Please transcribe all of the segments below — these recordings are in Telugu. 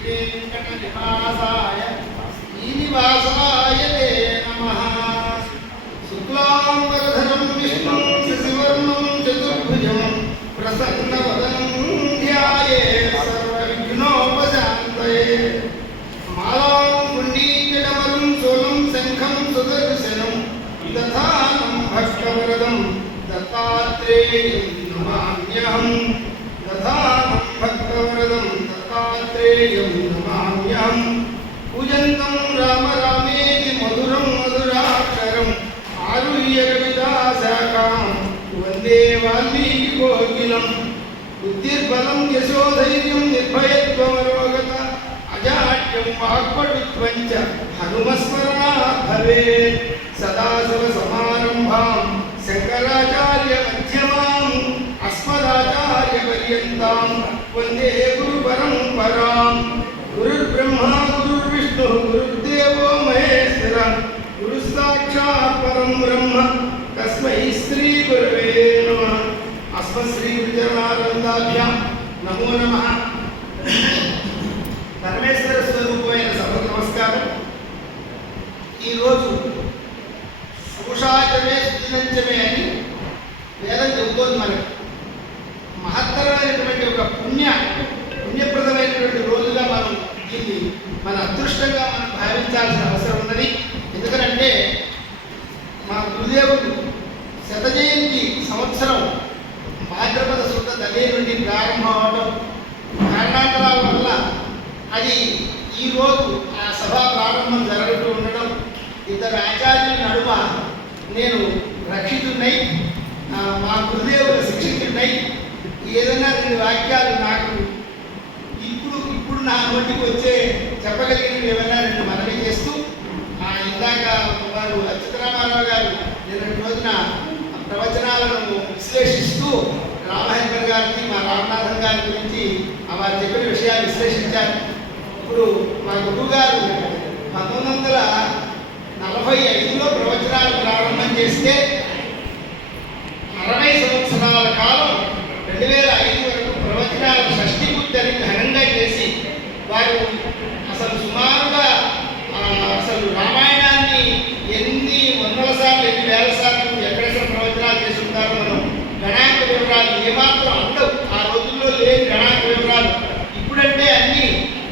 श्रीवेङ्कटनिवासाय श्रीनिवासाय ते नमः। शुक्लाम्बरधरं विष्णुं शशिवर्णं चतुर्भुजं प्रसन्नवदनं ध्यायेत् सर्वविघ्नोपशान्तये। मालां पुण्डीकमलं शूलं शङ्खं सुदर्शनं दधानं भक्तवरदं दत्तात्रेयं नमाम्यहम्। दधानं भक्तवरदं दत्तात्रेयं नमाम्यहम्। पूजन्तं राम रामेति मधुरं मधुराक्षरम् आरुह्य कविताशाखां वन्दे वाल्मीकिकोकिलम्। बुद्धिर्बलं यशोधैर्यं निर्भयत्वमरोगता अजाड्यं वाक्पटुत्वं च हनुमस्मरणात् भवेत्। सदाशिवसमारम्भां शङ्कराचार्यमध्यमाम् अस्मदाचार्यपर्यन्तां वन्दे गुरुपरम्पराम्। गुरुर्ब्रह्मा गुरुर्विष्णुः गुरुर्देवो महेश्वरः गुरुस्साक्षात् परं ब्रह्म तस्मै श्रीगुरवे नमः। अस्मत्श्रीगुरुचरणारविन्दाभ्यां नमो नमः। పరమేశ్వర స్వరూపమైన సభకు నమస్కారం. ఈరోజు శోషాచమే దినంచమే అని వేదం చెబుతోంది. మనకు మహత్తరమైనటువంటి ఒక పుణ్యప్రదమైనటువంటి రోజుగా మనం దీన్ని మన అదృష్టంగా మనం భావించాల్సిన అవసరం ఉన్నది. ఎందుకంటే మా గురుదేవుడు శత జయంతి సంవత్సరం భాద్రపద శుద్ధ తల్లి నుండి ప్రారంభం అవడం కారణాంతరాల వల్ల అది ఈరోజు ఆ సభా ప్రారంభం జరుగుతూ ఉండడం, ఇద్దరు ఆచార్యుల నడుమ నేను రక్షితున్నై, మా గురుదేవుల శిక్షితున్నై ఏదైనా రెండు వాక్యాలు నాకు ఇప్పుడు నా నోటికి వచ్చే చెప్పగలిగినవి ఏమైనా రెండు మనవి చేస్తూ, ఇందాక వారు అచ్యుతరామారావు గారు నిన్నటి రోజున ప్రవచనాలను విశ్లేషిస్తూ రామహేంద్ర గారికి మా రామనాథన్ గారి గురించి వారు చెప్పిన విషయాలు విశ్లేషించారు. ఇప్పుడు మా గురువు గారు 1945లో ప్రవచనాలు ప్రారంభం చేస్తే 60 సంవత్సరాల కాలం 2005 వరకు ప్రవచనాల షష్ఠి పూర్తిని ఘనంగా చేసి వారు అసలు సుమారుగా అసలు రామాయణాన్ని ఎన్ని వందల సార్లు ఎన్ని వేల సార్లు ఎక్కడెక్కడ ప్రవచనాలు చేసి ఉంటారో మనం గణాంక వివరాలు ఏమాత్రం ఉండవు. ఆ రోజుల్లో లేని గణాంక వివరాలు. ఇప్పుడంటే అన్నీ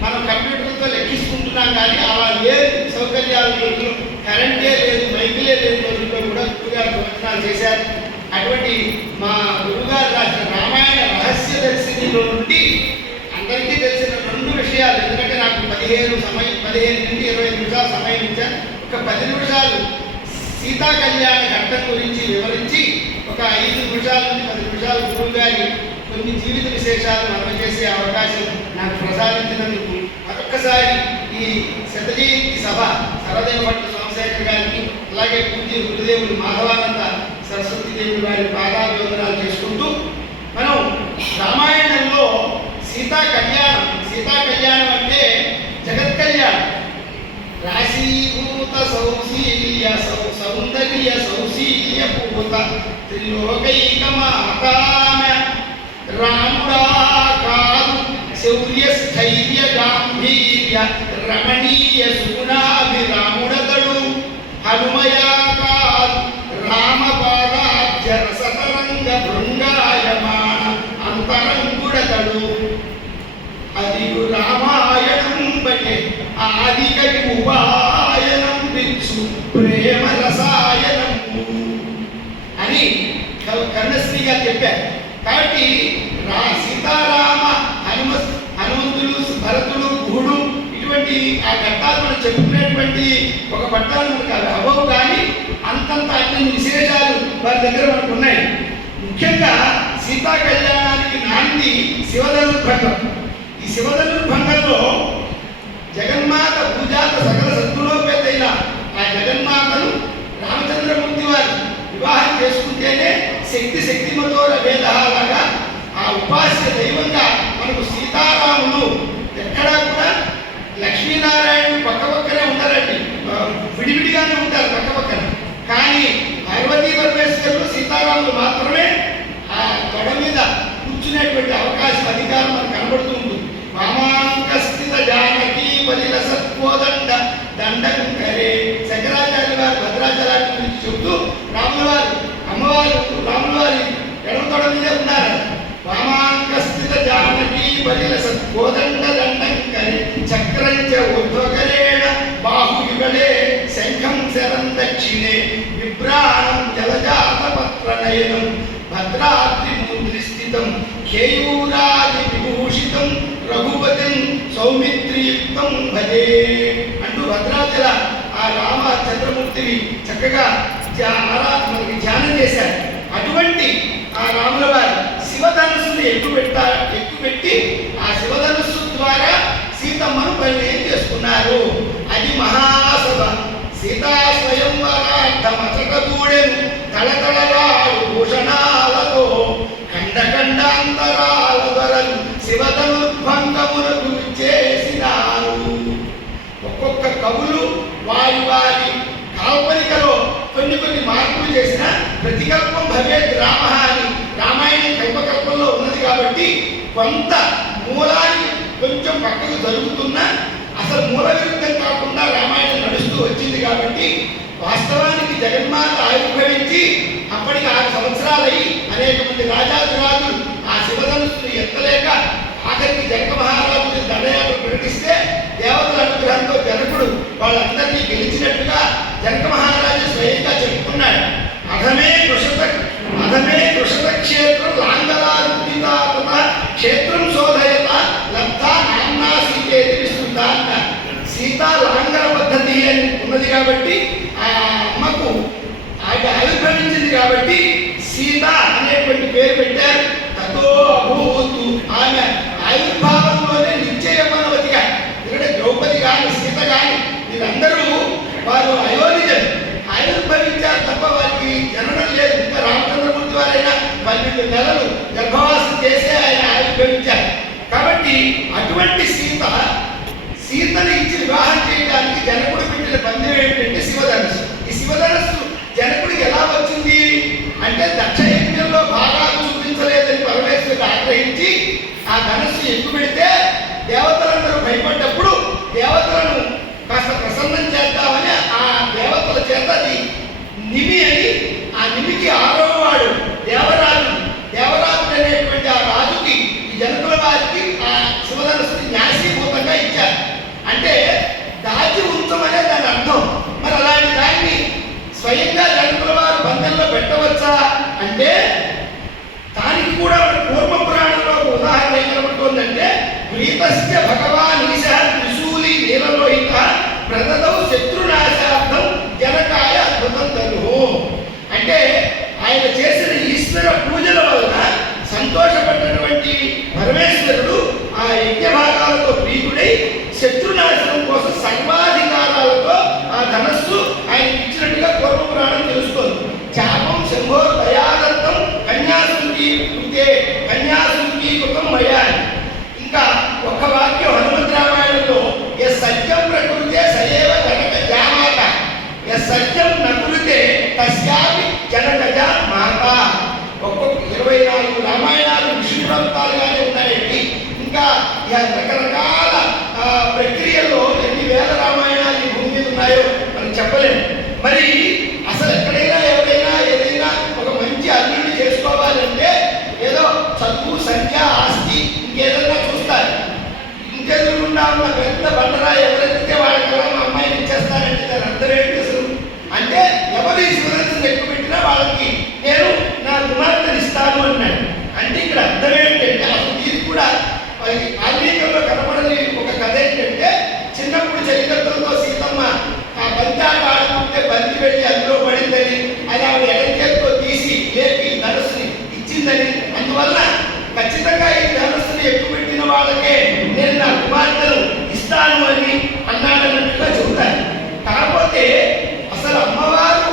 మనం కంప్యూటర్తో లెక్కిస్తుంటున్నాం, కానీ అలా లేదు. సౌకర్యాలు లేదు, కరెంటే లేదు, మైకులే లేని రోజుల్లో కూడా గురువుగారు ప్రవచనాలు చేశారు. అటువంటి మా గురువుగారు రాసిన రామాయణ రహస్య దర్శినిలో నుండి అందరికీ తెలిసిన 2 విషయాలు, ఎందుకంటే నాకు 15 నుండి 20 నిమిషాలు సమయం ఇచ్చాను. ఒక 10 నిమిషాలు సీతా కళ్యాణ ఘట్టం గురించి వివరించి, ఒక 5 నిమిషాల నుండి 10 నిమిషాలు గురువు గారి కొన్ని జీవిత విశేషాలు మనం చేసే అవకాశం నాకు ప్రసాదించినందుకు మరొక్కసారి ఈ శత జయంతి సభ సరదేవ భట్ల సోమశేఖర్ గారికి, అలాగే పూజ్య గురుదేవులు మాధవానంద సరస్వతి దేవి వారి పాదాభివందనాలు చేసుకుంటూ, మనం రామాయణంలో సీతా కళ్యాణం అంటే జగత్ కళ్యాణం. రాశీభూత సౌశీల్య సౌందర్య సౌశీల్య పూత త్రిలోకైక మాతామె రాముడా కాదు శౌర్య స్థైర్య గాంభీర్య రమణీయ సుగుణాభిరాముడతడు హనుమయా కాదు రామపాదాబ్జ రసతరంగ భృంగాయమాన అంతరంగుడతడు. అదిగు రామాయణం బటే ఆది కవి ఉపాయనం పిచ్చు ప్రేమ రసాయనము అని కర్ణశ్రీ గారు చెప్పారు. కాబట్టి సీతారామ హనుమంతులు భరతుడు గుహుడు ఇటువంటి ఆ ఘట్టాలు మనం చెప్పుకునేటువంటి ఒక పట్టాలు మనకు అవ్వవు, కానీ అంతంత అన్ని విశేషాలు వారి దగ్గర మనకు ఉన్నాయి. ముఖ్యంగా సీతా కళ్యాణానికి నాంది శివధనుర్భంగం. ఈ శివధనుర్భంగంలో జగన్మాత పూజాత సకల సద్గుణోపేతైన ఆ జగన్మాతను రామచంద్రమూర్తి వారు వివాహం చేసుకుంటేనే శక్తిమతో రవేదలాగా ఆ ఉపాస్య దైవంగా మనకు సీతారాములు ఎక్కడా కూడా లక్ష్మీనారాయణుడు పక్కనే ఉంటారండి, విడివిడిగానే ఉంటారు పక్కన. కానీ పార్వతీ పరమేశ్వరులు సీతారాములు మాత్రమే ఆ గొడ మీద కూర్చునేటువంటి అవకాశం అధికారం జానకీ బలిల సత్కోదండ దండంకరే. శంకరాచార్య వారు భద్రాచలాన్ని గురించి చెబుతూ రాముల వారు అమ్మవారు రాముల వారి ఎడమతోడ మీదే ఉన్నారు. వామాంకస్థిత జానకీ బలిల సత్కోదండ దండంకరే చక్రంచ ఊర్ధ్వకరేణ బాహుయుగళే శంఖం శరం దక్షిణే విభ్రాణం జలజాత పత్రనయనం భద్రాద్రి మూర్తిస్థితం కేయూరాది విభూషితం రఘుపతిం సౌమిత్రియుక్తం భజే అంటూ భద్రాచల ఆ రామచంద్రమూర్తిని చక్కగా మనకి ధ్యానం చేశారు. అటువంటి ఆ రాముల వారు శివధనుస్సుని ఎక్కుపెట్టి ఆ శివధనుస్సు ద్వారా సీతమ్మను పరిణయం చేసుకున్నారు. అది మహాసభ. సీతా స్వయంవరార్థమచటగూడెను తళతళలాడు భూషణాలతో ఖండాంతరాల ధరలు శివధనుర్భంగమునకు చేసినారు. ఒక్కొక్క కవులు వారి వారి కాల్పనికలో కొన్ని మార్పులు చేసిన ప్రతికల్పం భవేద్ రామ అని రామాయణం కల్పకల్పంలో ఉన్నది కాబట్టి కొంత మూలానికి కొంచెం పక్కకు జరుగుతున్నా అసలు మూల విరుద్ధం కాకుండా రామాయణం నడుస్తూ వచ్చింది కాబట్టి వాస్తవానికి జగన్మాత ఆవిర్భవించి అప్పటికి 6 సంవత్సరాలయ్యి అనేక మంది రాజాదిరాజులు ఆ శివధనుస్సును ఎత్తలేక ఆఖరికి జనక మహారాజుని దండయాత్ర ప్రకటిస్తే దేవతల అనుగ్రహంతో జనకుడు వాళ్ళందరినీ గెలిచినట్టుగా జనక మహారాజు స్వయంగా చెప్పుకున్నాడు. అధమే కృషత క్షేత్రం లాంగలాదిత క్షేత్రం శోధయత లబ్ధా నామ్నా సీతేతి విస్తృత అన్న. సీత లాంగల పద్ధతి అని ఉన్నది కాబట్టి ఆ అమ్మకు ఆవిర్భవించింది కాబట్టి సీత అనేటువంటి పేరు పెట్టారు. తతో అభూతు ఆమె ఆవిర్భావంలోనే నిశ్చయమనవతిగా ఇక్కడ ద్రౌపది కానీ సీత కానీ వీరందరూ వారు అయోనిజం ఆవిర్భవించారు తప్ప వారికి జననం లేదు. ఇంకా రామచంద్రమూర్తి వారైనా 12 నెలలు గర్భవాసం చేసే ఆయన ఆవిర్భవించారు. కాబట్టి అటువంటి సీతని ఇచ్చి వివాహం చేయడానికి జనకుడు పెట్టిన పందెం ఏంటంటే శివధనుస్సు. ఈ శివధనుస్సు జనకుడికి ఎలా వచ్చింది అంటే దక్ష యజ్ఞంలో భాగాలు చూపించలేదని పరమేశ్వరుడు ఆగ్రహించి ఆ ధనుస్సు ఎక్కుపెడితే దేవతలందరూ భయపడ్డప్పుడు దేవతలను కాస్త ప్రసన్నం చేద్దామని ఆ దేవతల చేత అది నిమి అని ఆ నిమికి 6వ వాడు దేవరాజు అనేటువంటి ఆ రాజుకి ఈ జనకుల వారికి ఆ శివధనుస్సుని న్యాసీభూతంగా ఇచ్చారు. అంటే దాచి ఉంచమనే దాని అర్థం. మరి అలాంటి దాన్ని స్వయంగా జనకుల వారు బంధంలో పెట్టవచ్చా అంటే దానికి కూడా పూర్వ పురాణంలో ఒక ఉదాహరణ ఏం కనబడుతోందంటే ప్రీతస్య భగవాన్ ఈశః త్రిశూలి నీలలోహిత ప్రదదౌ శత్రునాశార్థం జనకాయ అద్భుతం తను. అంటే ఆయన చేసిన ఈశ్వర పూజల వలన సంతోషపడినటువంటి పరమేశ్వరుడు ఆ యజ్ఞ భాగాలతో ప్రీతుడై శత్రునాశనం కోసం సర్వాధికారాలతో ఆ ధనస్సు ఆయన ఇచ్చినట్టుగా పూర్వ పురాణం తెలుస్తోంది. చాపం శంభో దయాదత్తం కన్యాసుకీకృతం మయా. ఇంకా ఒక్క వాక్యం హనుమంత రామాయణంలో ఎస్ సత్యం ప్రకృతే సయేవ జనక జామాత ఎస్ సత్యం నకృతే తస్యాపి జనకజ మాత. ఒక్కొక్క 24 రామాయణాలు విష్ణుప్రవృత్తాలుగానే ఉన్నాయండి. ఇంకా రకరకాల ప్రక్రియల్లో ఎన్ని వేల రామాయణాలు ఈ భూమి మీద ఉన్నాయో మనం చెప్పలేము. మరి అసలు ఎక్కడైనా ఎవరైనా ఏదైనా ఒక మంచి అల్లుడిని చేసుకోవాలంటే ఏదో చదువు సంఖ్య ఆస్తి ఇంకేదైనా చూస్తారు. ఇంకెదురుకుండా ఉన్న పెద్ద బండరా ఎవరైతే వాళ్ళకి మా అమ్మాయిని ఇచ్చేస్తారంటే దాని అర్థం ఏంటి అసలు అంటే ఎవరు ఈ శివధనుస్సుని ఎక్కుపెట్టినా వాళ్ళకి నేను నా కుమార్తెని ఇస్తాను అన్నాడు. అంటే ఇక్కడ అర్థం ఏంటంటే అసలు దీనికి కూడా ఆధునికంలో కనపడని ఒక కథ ఏంటంటే చిన్నప్పుడు చలికత్తలతో సీతమ్మ ఆ బంతి ఆట ఆడుకుంటే బంతి వెళ్ళి అందులో పడిందని అది ఆవిడ ఎడంచేతితో తీసి లేపి ధనుస్సుని ఇచ్చిందని అందువల్ల ఖచ్చితంగా ఈ ధనుస్సుని ఎక్కుపెట్టిన వాళ్ళకే నేను నా కుమార్తెను ఇస్తాను అని అన్నాడన్నట్టుగా చెబుతాను. కాకపోతే అసలు అమ్మవారు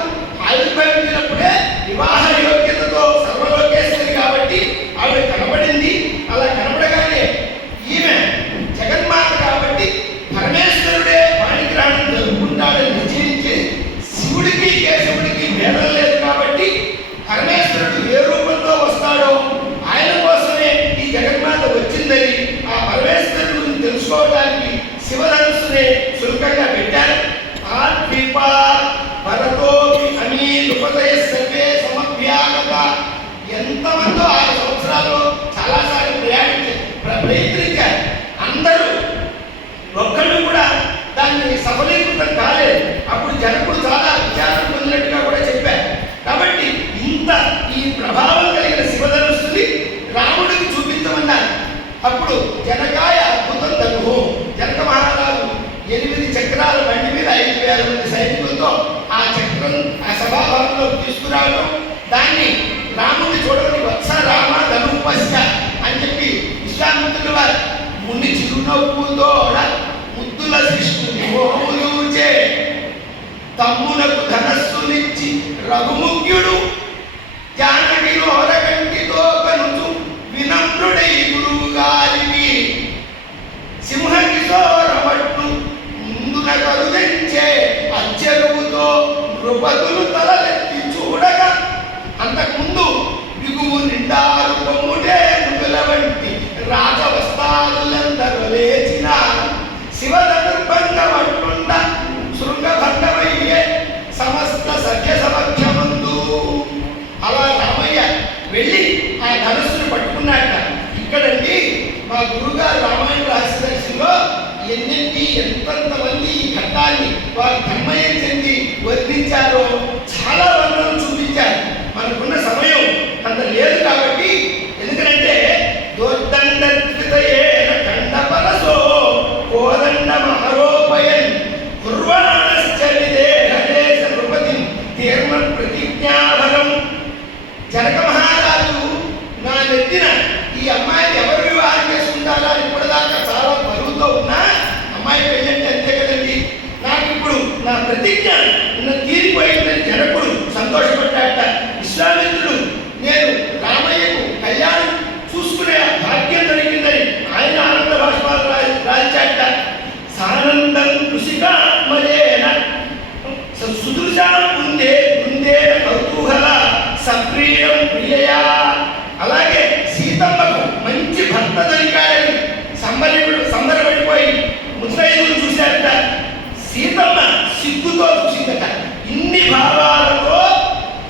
ఆవిర్భవించినప్పుడే వివాహ యోగ్యతతో సర్వలోకేశ్వరి కాబట్టి ఆవిడ కనబడింది. అలా కనబడగానే ఈమె జగన్మాత కాబట్టి పరమేశ్వరుడే పాణిగ్రహణం జరుపుకుంటాడని నిశ్చయించి శివుడికి కేశవుడికి భేదం లేదు కాబట్టి పరమేశ్వరుడు ఏ రూపంలో వస్తాడో ఆయన కోసమే ఈ జగన్మాత వచ్చిందని ఆ పరమేశ్వరుడు తెలుసుకోవడానికి శివధనుస్సుని శుల్కంగా పెట్టారు. ఆ ద్వీప భరతోపి అమీ ఉపదయ సర్వే సమభ్యాగత. ఎంతమందో 6 సంవత్సరాలు చాలాసార్లు ప్రయత్నించారు. అందరూ ఒక్కళ్ళు కూడా దాన్ని సఫలీకృతం కాలేదు. అప్పుడు జనకుడు చాలా విచారం పొందినట్టుగా కూడా చెప్పారు. కాబట్టి ఇంత ఈ ప్రభావం కలిగిన శివధనుస్సుని రాముడికి చూపించమన్నారు. అప్పుడు జనకాయ అద్భుతం తగ్గు. జనక మహారాజు 8 చక్రాల బండి మీద 5,000 మంది సైనికులతో ఆ చక్రం ఆ సభాభవనంలోకి తీసుకురావడం, దాన్ని రాముడిని చూడమని వత్స రామ ధనుపస్య అని చెప్పి విశ్వామిత్రుల వారు ముని చిరునవ్వుతో ముద్దుల శిష్యుని ఓములూచే తమ్మునకు ధనస్సునిచ్చి రఘుముఖ్యుడు జానకి ఓరగంటితో కనుచు వినమ్రుడై గురువు గారికి సింహకిశోరమట్టు ముందున కరుదించే అచ్చరువుతో నృపతులు తలలెత్తి చూడగా అంతకుముందు బిగువు నిండారు కొమ్ముడే నువ్వుల వంటి రాజవస్తారులందరూ లేచినారు. శివధనుర్భంగమట్టుండ శృంగభంగమయ్యే సమస్త సఖ్య సమక్షమందు. అలా రామయ్య వెళ్ళి ఆ ధనుస్సును పట్టుకున్నాట. ఇక్కడండి మా గురుగారు రామాయణ రహస్య దర్శనంలో ఎంతమంది ఈ ఘట్టాన్ని వారు తన్మయం చెంది వర్ణించారో చాలా వర్ణనలు చూపించారు. మనకున్న సమయం అంత లేదు కాబట్టి, ఎందుకంటే దోర్దండేన కండపరసో కోదండం ఆరోపయన్ కుర్వాణశ్చలిదేహదేశ నృపతి తీర్మ ప్రతిజ్ఞాభరం. జనక మహారాజు నా నెత్తిన ఈ అమ్మాయిని ఎవరు వివాహం చేసుకుంటారా ఇప్పటిదాకా చాలా బరువుతో ఉన్నా అమ్మాయి పెళ్ళంటే అంతే కదండి, నాకు ఇప్పుడు నా ప్రతిజ్ఞ తీరిపోయిందని జనకుడు సంతోషపడ్డాట. విశ్వామిత్రుడు నేను రామయ్యకు కళ్యాణం చూసుకునే భాగ్యం దొరికిందని ఆయన ఆనంద భాష్పాలు రాల్చాట. సానందం కృషికాత్మజేన సుదృశాం ముందే ముందేన కౌతూహల సప్రీడం ప్రియయా. అలాగే సీతమ్మకు మంచి భర్త దొరికాడని సంబరపడిపోయి ముత్తైదులు చూశారట. సీతమ్మ సిగ్గుతో చూసిందట. ఇన్ని భావాలతో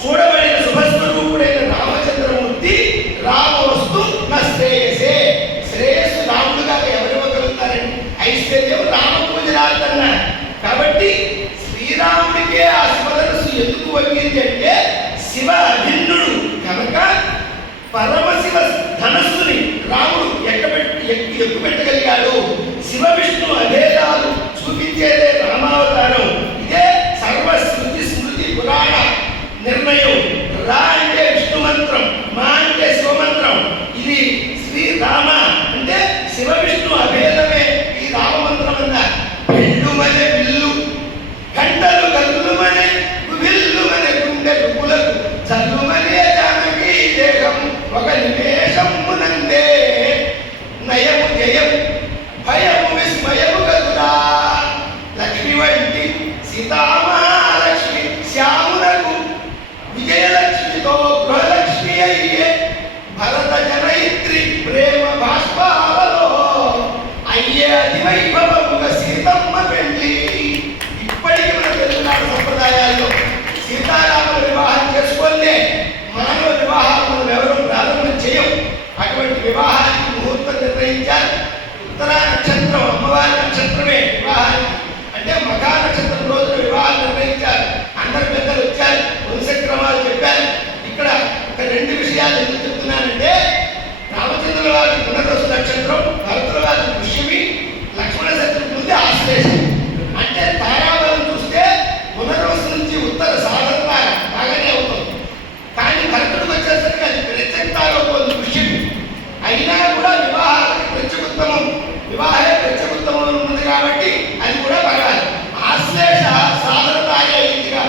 చూడబడిన శుభస్వరూపుడైన రామచంద్రమూర్తి రామవస్తు నా శ్రేయసే. శ్రేయస్సు రాముడుగా ఎవరు ఇవ్వగలుగుతారండి? ఐశ్వర్యం రామ పూజనార్థన్నా. కాబట్టి శ్రీరాముడికే ఆ శివధనుస్సు ఎందుకు వంగింది అంటే శివ అభిన్నుడు కనుక పరమశివ ధనస్సుని రాముడు ఎక్కుపెట్టగలిగాడు. శివ విష్ణు అభేదాలు చూపించేదే రామావతారం. ఇదే సర్వశ్రుతి స్మృతి పురాణ నిర్ణయం. రా అంటే విష్ణు మంత్రం, మా అంటే శివమంత్రం. ఇది శ్రీరామ అంటే శివ విష్ణు అభేదమే ఈ రామమంత్రం అన్న. పెళ్ళుమనే విల్లు గంటలు గల్లుమనే విల్లుమనే గుండె రుపులకు చల్లుమనే జానకి దేహం ఒక నిమేషమునందే నయము జయము భయము విస్మయము గదురా. లక్ష్మి వంటి సీతామహాలక్ష్మి శ్యామునకు విజయలక్ష్మితో గృహలక్ష్మి అయ్యే భరత జనయిత్రి ప్రేమ భాష్పాలలో అయ్యే అతివైభవముగా సీతమ్మ పెళ్లి. ఇప్పటికీ మన తెలుగునాడు సంప్రదాయాల్లో సీతారాముల వివాహం చేసుకుంటే మానవ వివాహాలు మనం ఎవరూ ప్రారంభం చేయం. అటువంటి వివాహానికి ముహూర్తం నిర్ణయించారు. ఉత్తరా నక్షత్రం అమ్మవారి నక్షత్రమే వివాహానికి అంటే మఘా నక్షత్రం రోజున వివాహాలు నిర్ణయించారు. అందరు పెద్దలు వచ్చారు, వంశక్రమాలు చెప్పారు. ఇక్కడ ఒక 2 విషయాలు ఎందుకు చెప్తున్నానంటే రామచంద్రుల వారి పునర్వసు నక్షత్రం, భరతుల వారి పుష్యమి, లక్ష్మణ శత్రుఘ్నుడి ఆశ్లేషం. అంటే తారాబలం చూస్తే పునర్వసు నుంచి ఉత్తర సాధన బాగానే అవుతుంది. కానీ భరతుడికి వచ్చేసరికి అది ప్రత్యక్తాలో పోతుంది పుష్యమి. అయినా కూడా వివాహానికి ప్రత్యకుత్తమం, వివాహే ప్రత్యకుత్తమం ఉన్నది కాబట్టి అది కూడా పర్వాలేదు. ఆశ్లేష సాధనతార అయిందిగా,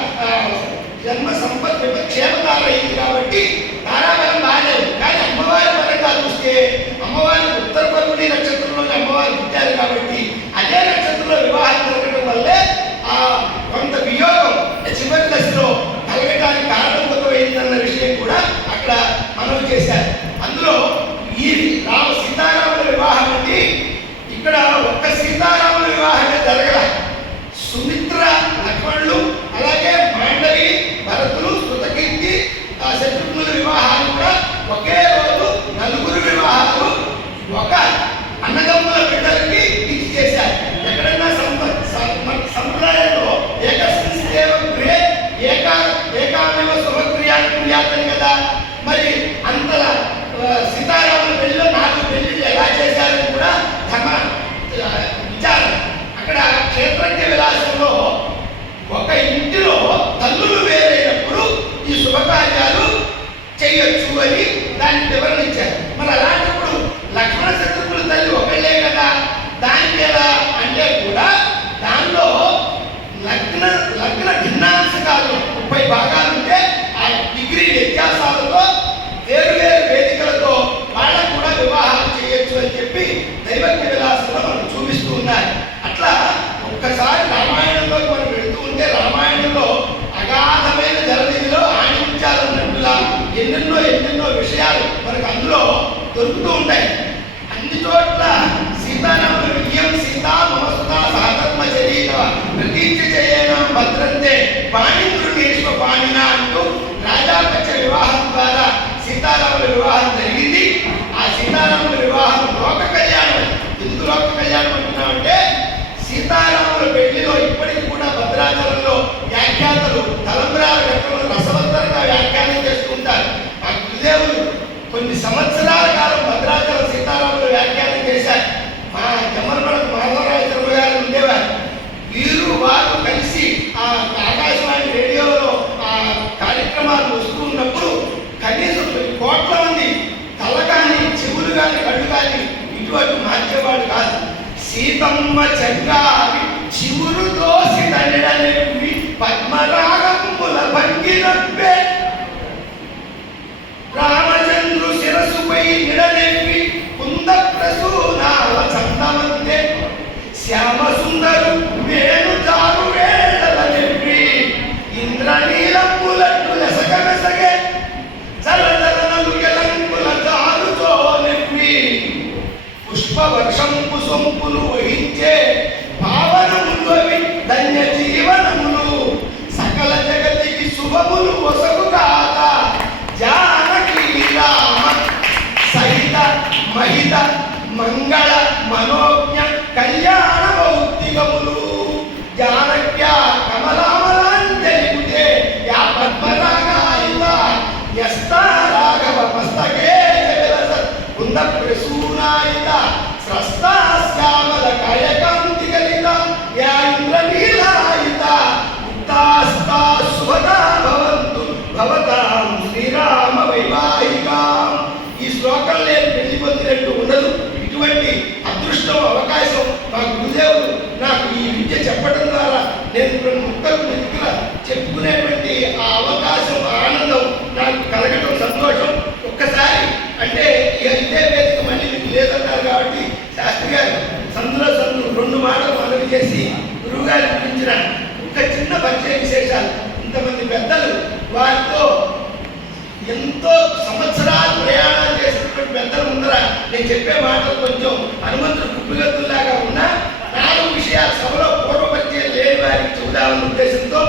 జన్మ సంపత్ విపక్షేమతార అయింది కాబట్టి తారాబలం బాగానే ఉంది. కానీ అమ్మవారి పరంగా చూస్తే అమ్మవారికి ఉత్తర పర్వణి నక్షత్రంలోనే అమ్మవారు పుట్టారు కాబట్టి అదే నక్షత్రంలో వివాహం జరగడం వల్లే ఆ కొంత వియోగం చివరి దశలో కలగటానికి కారణభూతమైందన్న విషయం కూడా అక్కడ మనవి చేశారు. అందులో ఈ సీతారాముల వివాహం అంటే ఇక్కడ ఒక్క సీతారాముల వివాహం ఉంటాయి. అన్ని చోట్ల సీతారాముల విజయం సీతా మమసుత సహధర్మ శరీర ప్రతీక్ష చేయన భద్రంతే పాణింద్రుడు నేర్చుకో పాణిన అంటూ రాజాపక్ష వివాహం ద్వారా సీతారాముల వివాహం జరిగింది. ఆ సీతారాముల వివాహం లోక కళ్యాణం. ఎందుకు లోక కళ్యాణం అంటున్నామంటే సీతారాముల పెళ్లిలో ఇప్పటికి కూడా భద్రాచలంలో వ్యాఖ్యాతలు తలంబ్రాల ఘట్టంలో రసవత్తరంగా వ్యాఖ్యానం చేస్తుంటారు. ఆ గురుదేవులు కొన్ని సంవత్సరాల కాలం భద్రాచలం సీతారాములు వ్యాఖ్యానం చేశారు. మా జమ్మలమడకు మాధవరాయ శర్మ గారు ఉండేవారు. వీరు వారు కలిసి ఆ ఆకాశవాణి రేడియోలో ఆ కార్యక్రమాలు వస్తూ ఉన్నప్పుడు కనీసం కోట్ల మంది తల కానీ చెవులు కానీ కళ్ళు కానీ ఇటువంటి మార్చేవాడు కాదు. సీతమ్మ చంగావి చివురు దోసి దండనెప్పి పద్మరాగముల భంగినప్పే రామచంద్రు శిరసుపై నిడనెప్పి కుంద ప్రసూనాల చందమంతే శ్యామ సుందరు వేణు చారు వేళల నెప్పి ఇంద్రనీలములట్టు లెసగ మెసగే చలచలనలు ఎలంకుల చారుతో నెప్పి పుష్పవర్షంపు సొంపులు వహించే పావనములు అవి ధన్య జీవనములు సకల జగతికి శుభములు వసగు కాక జానకి రామ సహిత మహిత మంగళ మనోజ్ఞ కళ్యాణ భౌతికములు జానక్య కమలామలాంజలిపుతే యా పద్మరాగాయుత న్యస్త రాఘవ మస్తకే జగలస కుంద ప్రసూనాయుత స్రస్తా శ్యామల కాయకాంతి కలిత యా ఇంద్రనీలాయుత ముక్తాస్తా శుభదా భవంతు భవతాం శ్రీరామ వైవాహికాం. ఈ శ్లోకం లేని పెళ్లి పొందినట్టు ఉండదు. ఇటువంటి అదృష్టం అవకాశం మా గురుదేవుడు నాకు ఈ విద్య చెప్పడం ద్వారా నేను రెండు ముక్కలు మెతుకుల చెప్పుకునేటువంటి ఆ అవకాశం ఆనందం నాకు కలగటం సంతోషం. ఒక్కసారి అంటే ఇదే వేదిక మళ్ళీ మీకు లేదన్నారు కాబట్టి శాస్త్రి గారు సందులో రెండు మాటలు మనవి చేసి గురువుగారి గురించిన ఒక చిన్న పరిచయ విశేషాలు. ఇంతమంది పెద్దలు వారితో ఎంతో సంవత్సరాలు ప్రయాణాలు చేసినటువంటి పెద్దల ముందర నేను చెప్పే మాటలు కొంచెం హనుమంతుడు కుప్పిగత్తుల్లాగా ఉన్న 4 విషయాలు సభలో పూర్వ పరిచయం లేని వారికి చూడాలన్న ఉద్దేశంతో